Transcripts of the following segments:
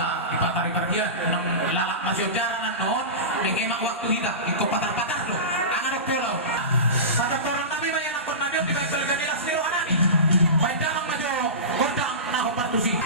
sa ipatari-tari yan ng lalak masyojaran noon mengemak waktu kita ikut patah-patah lo ang ano pero patah-patah kami mayan ang konmadyo di ba ipalga nila sila anani may damang madyo kodang naho partusi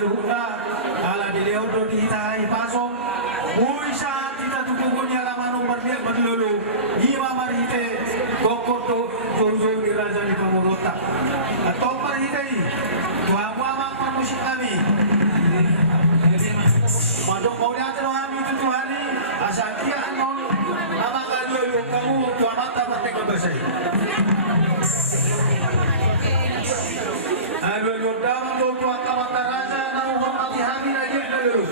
luhuna ala dileudo di hitai pasong mui saat kita tukunya lamanung berlulu ima marhite kokoto jojo di raja di pamurota atau marhite tuama musik kami madok mau lihat kami itu tuhani asakia anon apa kalian yang kamu tuamata mati kebasai alu dalam doa kamata raja nau hormati hami aja dulu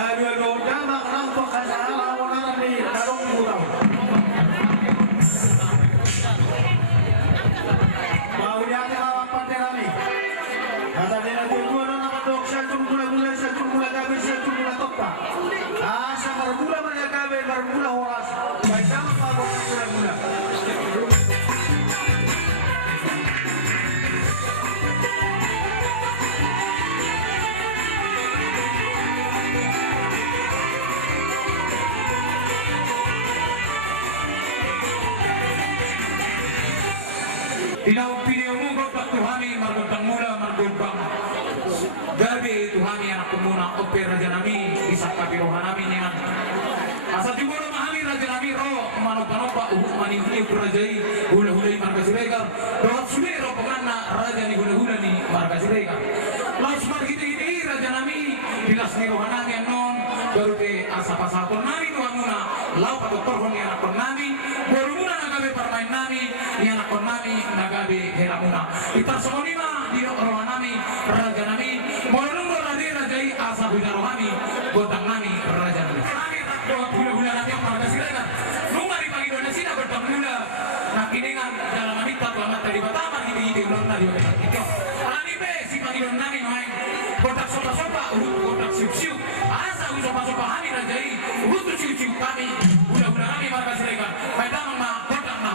alu dalam nampak kasara orang ni darong murau mau lihat apa pandai kami kata dia tujuan nama dok satu mula gabe satu mula topa asa bermula mana gabe bermula horas baik sama apa mula Tinau video mu gotak Tuhani margotang mula margotang gabi Tuhani anak kumuna oper raja nami isak kapirohan nami nyaman asa timur mahami raja nami ro manopa maningkili kurajai hula-hulai marga siregar doat sudero pagana raja ni hula-hula ni marga siregar laus margiti-giti raja nami dilas ni rohan nami anon baru ke asa pasakon nami tuhamuna lau padotorhon ni anak nami baru muna nagabe parmain nami ni anak nami nagabe helamuna kita semonima di rohan nami raja nami molungo radi rajai asa bina rohani gotang nami raja nami kami doat hula-hula nami yang marga siregar nunga di pagi donasi na gotang hula nakiningan dalam amita tuamat tadi bataman hidi-hidi ulun na di wakitan kito alani be si pagi don nami main gotak sopa-sopa gotak siup-siup asa sopa-sopa kami rajai untuk siup-siup kami hula-hula kami marga siregar paidang ma gotak na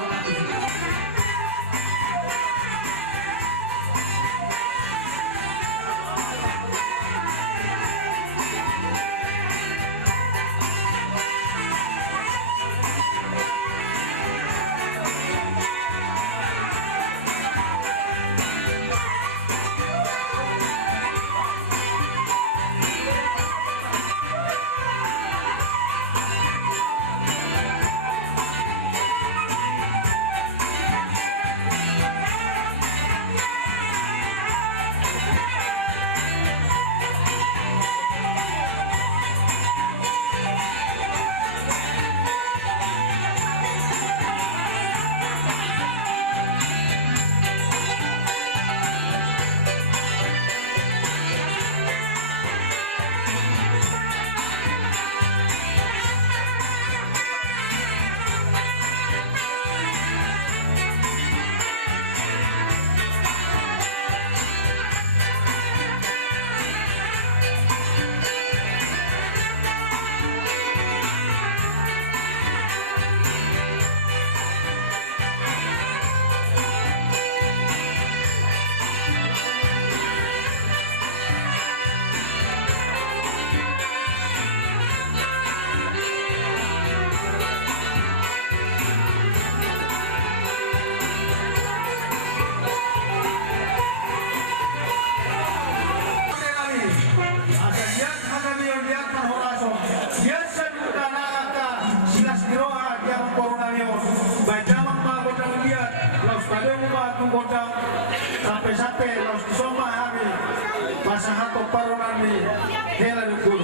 gotak sampai-sampai harus disomah hari masa hato parunani hela dukun